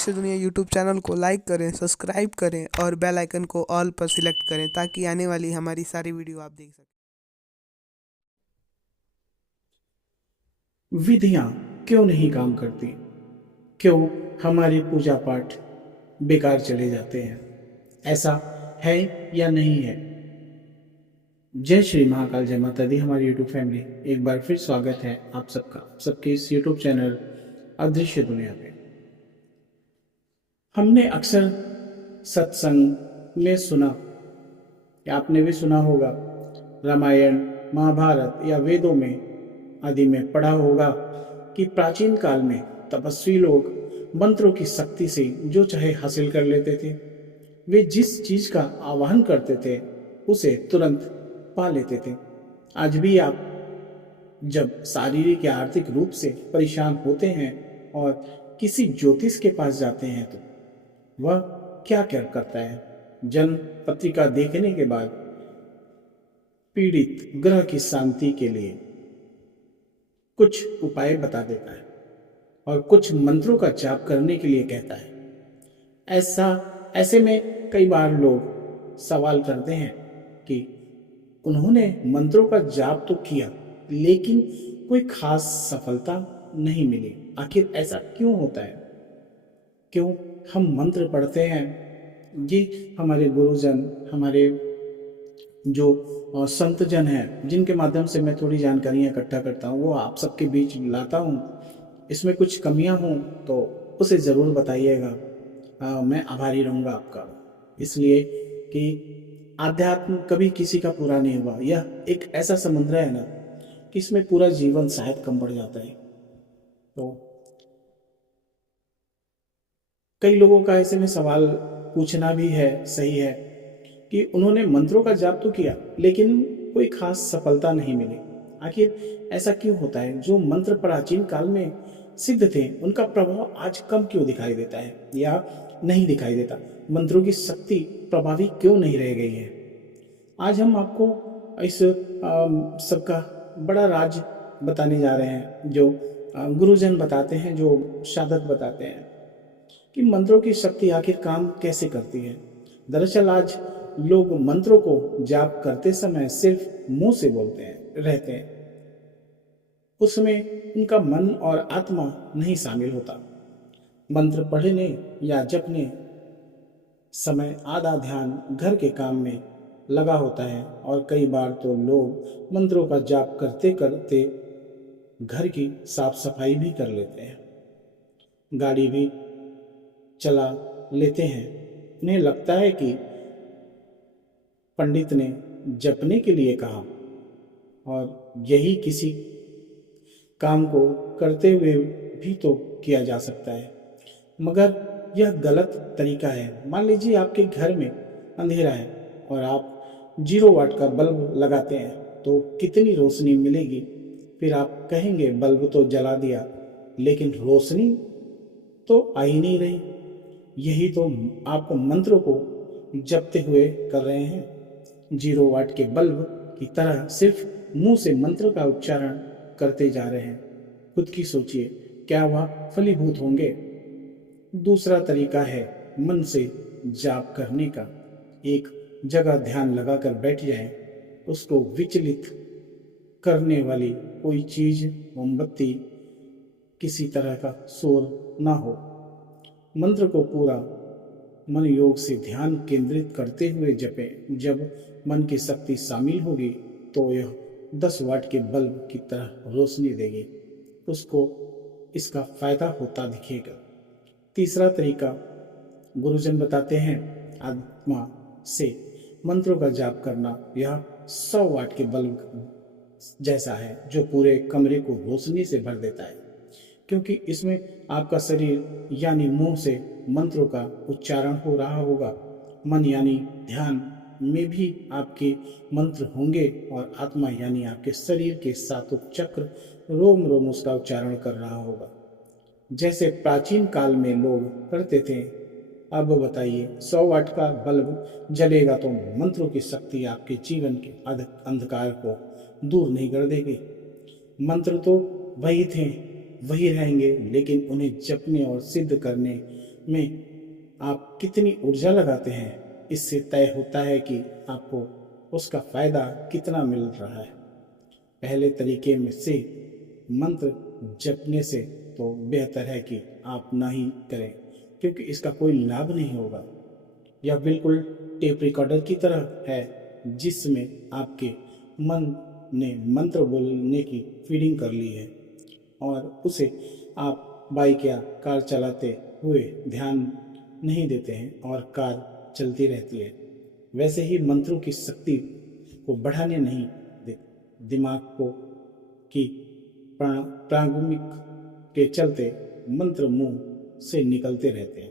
अदृश्य दुनिया YouTube channel को लाइक करें, सब्सक्राइब करें और बेल आइकन को ऑल पर सिलेक्ट करें ताकि आने वाली हमारी सारी वीडियो आप देख सकें। विधियां क्यों नहीं काम करती? क्यों हमारे पूजा पाठ बेकार चले जाते हैं? ऐसा है या नहीं है? जय श्री महाकाल, जय माता दी। हमारी यूट्यूब फैमिली, एक बार फिर स्वागत है आप सबका, सबके इस यूट्यूब चैनल अदृश्य दुनिया पे। हमने अक्सर सत्संग में सुना, या आपने भी सुना होगा, रामायण, महाभारत या वेदों में आदि में पढ़ा होगा कि प्राचीन काल में तपस्वी लोग मंत्रों की शक्ति से जो चाहे हासिल कर लेते थे। वे जिस चीज का आवाहन करते थे उसे तुरंत पा लेते थे। आज भी आप जब शारीरिक या आर्थिक रूप से परेशान होते हैं और किसी ज्योतिष के पास जाते हैं तो वह क्या क्या करता है? जन्म पत्रिका देखने के बाद पीड़ित ग्रह की शांति के लिए कुछ उपाय बता देता है और कुछ मंत्रों का जाप करने के लिए कहता है। ऐसे में कई बार लोग सवाल करते हैं कि उन्होंने मंत्रों का जाप तो किया लेकिन कोई खास सफलता नहीं मिली। आखिर ऐसा क्यों होता है? क्यों हम मंत्र पढ़ते हैं? ये हमारे गुरुजन, हमारे जो संत जन हैं, जिनके माध्यम से मैं थोड़ी जानकारियाँ इकट्ठा करता हूँ, वो आप सबके बीच लाता हूँ। इसमें कुछ कमियां हों तो उसे ज़रूर बताइएगा। मैं आभारी रहूँगा आपका, इसलिए कि आध्यात्म कभी किसी का पूरा नहीं हुआ। यह एक ऐसा समुद्र है ना कि इसमें पूरा जीवन शायद कम पड़ जाता है। तो कई लोगों का ऐसे में सवाल पूछना भी है, सही है, कि उन्होंने मंत्रों का जाप तो किया लेकिन कोई खास सफलता नहीं मिली। आखिर ऐसा क्यों होता है? जो मंत्र प्राचीन काल में सिद्ध थे उनका प्रभाव आज कम क्यों दिखाई देता है या नहीं दिखाई देता? मंत्रों की शक्ति प्रभावी क्यों नहीं रह गई है? आज हम आपको इस सबका बड़ा राज बताने जा रहे हैं, जो गुरुजन बताते हैं, जो साधक बताते हैं कि मंत्रों की शक्ति आखिर काम कैसे करती है। दरअसल आज लोग मंत्रों को जाप करते समय सिर्फ मुंह से बोलते हैं, रहते हैं, उसमें उनका मन और आत्मा नहीं शामिल होता। मंत्र पढ़ने या जपने समय आधा ध्यान घर के काम में लगा होता है और कई बार तो लोग मंत्रों का जाप करते करते घर की साफ सफाई भी कर लेते हैं, गाड़ी भी चला लेते हैं। उन्हें लगता है कि पंडित ने जपने के लिए कहा और यही किसी काम को करते हुए भी तो किया जा सकता है, मगर यह गलत तरीका है। मान लीजिए आपके घर में अंधेरा है और आप 0 वाट का बल्ब लगाते हैं तो कितनी रोशनी मिलेगी? फिर आप कहेंगे बल्ब तो जला दिया लेकिन रोशनी तो आ ही नहीं रही। यही तो आप मंत्रों को जपते हुए कर रहे हैं। 0 वाट के बल्ब की तरह सिर्फ मुंह से मंत्र का उच्चारण करते जा रहे हैं। खुद की सोचिए, क्या वह फलीभूत होंगे? दूसरा तरीका है मन से जाप करने का। एक जगह ध्यान लगाकर बैठ जाएं, उसको विचलित करने वाली कोई चीज, मोमबत्ती, किसी तरह का शोर ना हो। मंत्र को पूरा मन योग से ध्यान केंद्रित करते हुए जपें। जब मन की शक्ति शामिल होगी तो यह 10 वाट के बल्ब की तरह रोशनी देगी, उसको इसका फायदा होता दिखेगा। तीसरा तरीका गुरुजन बताते हैं आत्मा से मंत्रों का जाप करना। यह 100 वाट के बल्ब जैसा है जो पूरे कमरे को रोशनी से भर देता है, क्योंकि इसमें आपका शरीर यानी मुंह से मंत्रों का उच्चारण हो रहा होगा। मन यानी ध्यान में भी आपके मंत्र होंगे और आत्मा यानी आपके शरीर के सातों चक्र रोम रोम उसका उच्चारण कर रहा होगा, जैसे प्राचीन काल में लोग करते थे। अब बताइए, 100 वाट का बल्ब जलेगा तो मंत्रों की शक्ति आपके जीवन के अंधकार को दूर नहीं कर देगी। मंत्र तो वही थे, वही रहेंगे, लेकिन उन्हें जपने और सिद्ध करने में आप कितनी ऊर्जा लगाते हैं, इससे तय होता है कि आपको उसका फायदा कितना मिल रहा है। पहले तरीके में से मंत्र जपने से तो बेहतर है कि आप ना ही करें, क्योंकि इसका कोई लाभ नहीं होगा। यह बिल्कुल टेप रिकॉर्डर की तरह है, जिसमें आपके मन ने मंत्र बोलने की फीडिंग कर ली है और उसे आप बाइक या कार चलाते हुए ध्यान नहीं देते हैं और कार चलती रहती है। वैसे ही मंत्रों की शक्ति को बढ़ाने नहीं दे, दिमाग को की प्रागुमिक के चलते मंत्र मुंह से निकलते रहते हैं।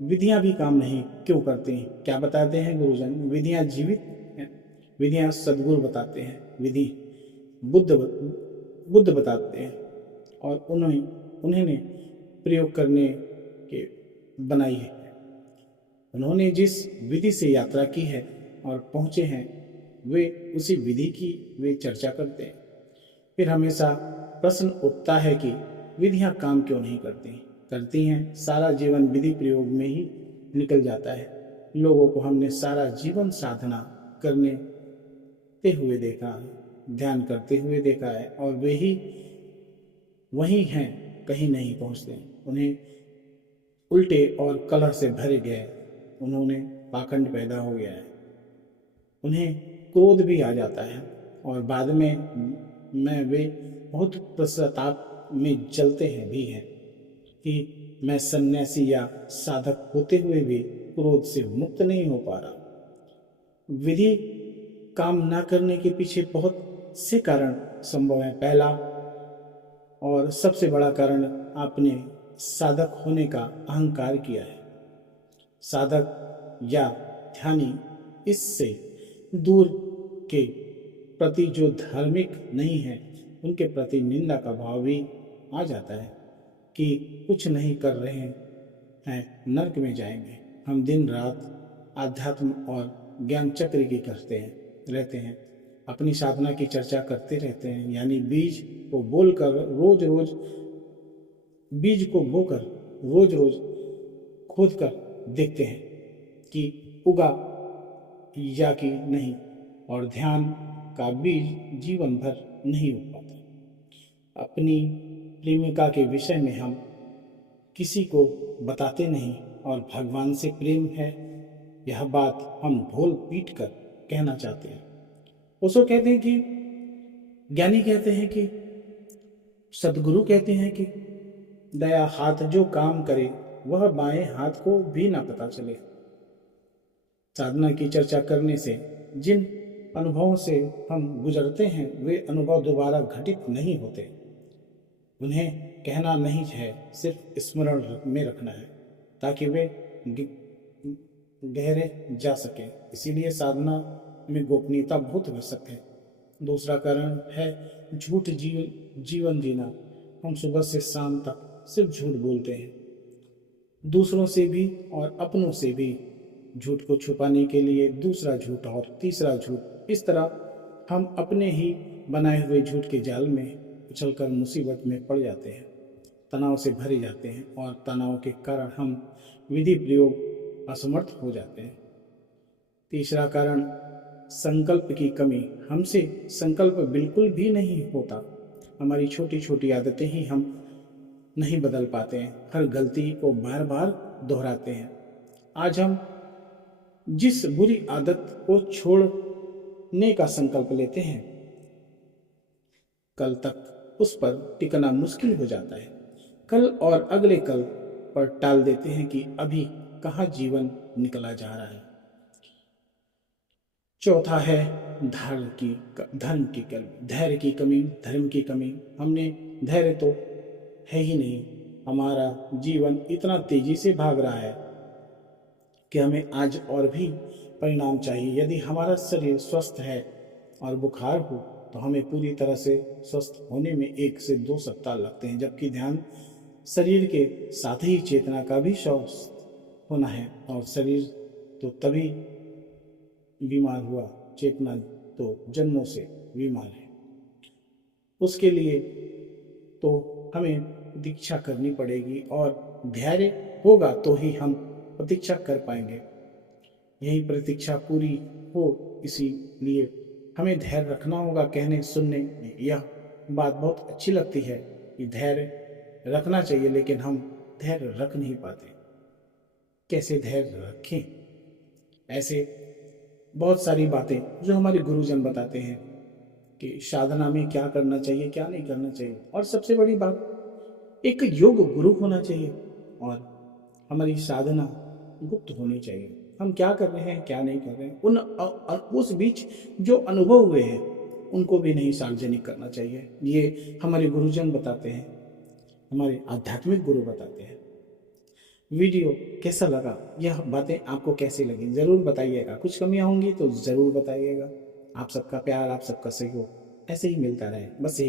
विधियां भी काम नहीं क्यों करती हैं? क्या बताते हैं गुरुजन? विधियां जीवित हैं, विधियां सद्गुरु बताते हैं, विधि बुद्ध बताते हैं और उन्होंने प्रयोग करने के बनाई है। उन्होंने जिस विधि से यात्रा की है और पहुंचे हैं, वे उसी विधि की वे चर्चा करते हैं। फिर हमेशा प्रश्न उठता है कि विधियां काम क्यों नहीं करती हैं। सारा जीवन विधि प्रयोग में ही निकल जाता है। लोगों को हमने सारा जीवन साधना करने हुए देखा है, ध्यान करते हुए देखा है, और वे ही वही हैं, कहीं नहीं पहुंचते। उन्हें उल्टे और कलह से भरे गए, उन्होंने पाखंड पैदा हो गया है, उन्हें क्रोध भी आ जाता है और बाद में वे बहुत पश्चाताप में जलते हैं भी हैं कि मैं सन्यासी या साधक होते हुए भी क्रोध से मुक्त नहीं हो पा रहा। विधि काम ना करने के पीछे बहुत से कारण संभव है। पहला और सबसे बड़ा कारण आपने साधक होने का अहंकार किया है। साधक या ध्यानी इससे दूर के प्रति जो धार्मिक नहीं है, उनके प्रति निंदा का भाव भी आ जाता है कि कुछ नहीं कर रहे हैं, नरक में जाएंगे। हम दिन रात आध्यात्म और ज्ञान चक्र की रहते हैं, अपनी साधना की चर्चा करते रहते हैं, यानी बीज को बोकर रोज रोज खोद कर देखते हैं कि उगा या कि नहीं, और ध्यान का बीज जीवन भर नहीं उग पाता। अपनी प्रेमिका के विषय में हम किसी को बताते नहीं और भगवान से प्रेम है, यह बात हम ढोल पीट कर कहना चाहते हैं। उसको कहते हैं कि ज्ञानी कहते हैं कि सदगुरु कहते हैं कि दया हाथ जो काम करे, वह बाएं हाथ को भी ना पता चले। साधना की चर्चा करने से जिन अनुभवों से हम गुजरते हैं, वे अनुभव दोबारा घटित नहीं होते। उन्हें कहना नहीं है, सिर्फ स्मरण में रखना है ताकि वे गहरे जा सके। इसीलिए साधना में गोपनीयता बहुत आवश्यक है। दूसरा कारण है झूठ जीवन जीना। हम सुबह से शाम तक सिर्फ झूठ बोलते हैं, दूसरों से भी और अपनों से भी। झूठ को छुपाने के लिए दूसरा झूठ और तीसरा झूठ, इस तरह हम अपने ही बनाए हुए झूठ के जाल में उछलकर मुसीबत में पड़ जाते हैं, तनाव से भरे जाते हैं और तनाव के कारण हम विधि प्रयोग असमर्थ हो जाते हैं। तीसरा कारण संकल्प की कमी। हमसे संकल्प बिल्कुल भी नहीं होता। हमारी छोटी छोटी आदतें ही हम नहीं बदल पाते हैं, हर गलती को बार बार दोहराते हैं। आज हम जिस बुरी आदत को छोड़ने का संकल्प लेते हैं, कल तक उस पर टिकना मुश्किल हो जाता है। कल और अगले कल पर टाल देते हैं कि अभी कहाँ जीवन निकला जा रहा है। चौथा है धैर्य की कमी, धर्म की कमी। हमने धैर्य तो है ही नहीं। हमारा जीवन इतना तेजी से भाग रहा है कि हमें आज और भी परिणाम चाहिए। यदि हमारा शरीर स्वस्थ है और बुखार हो तो हमें पूरी तरह से स्वस्थ होने में 1 से 2 सप्ताह लगते हैं, जबकि ध्यान शरीर के साथ ही चेतना का भी स्वस्थ होना है। और शरीर तो तभी बीमार हुआ, चेतना तो जन्मों से बीमार है। उसके लिए तो हमें प्रतीक्षा करनी पड़ेगी और धैर्य होगा तो ही हम प्रतीक्षा कर पाएंगे। यही प्रतीक्षा पूरी हो, इसीलिए हमें धैर्य रखना होगा। कहने सुनने में यह बात बहुत अच्छी लगती है कि धैर्य रखना चाहिए, लेकिन हम धैर्य रख नहीं पाते। कैसे धैर्य रखें? ऐसे बहुत सारी बातें जो हमारे गुरुजन बताते हैं कि साधना में क्या करना चाहिए, क्या नहीं करना चाहिए। और सबसे बड़ी बात, एक योग गुरु होना चाहिए और हमारी साधना गुप्त होनी चाहिए। हम क्या कर रहे हैं, क्या नहीं कर रहे हैं, उस बीच जो अनुभव हुए हैं उनको भी नहीं सार्वजनिक करना चाहिए। ये हमारे गुरुजन बताते हैं, हमारे आध्यात्मिक गुरु बताते हैं। वीडियो कैसा लगा, यह बातें आपको कैसी लगी ज़रूर बताइएगा। कुछ कमियां होंगी तो ज़रूर बताइएगा। आप सबका प्यार, आप सबका सहयोग ऐसे ही मिलता रहे, बस यही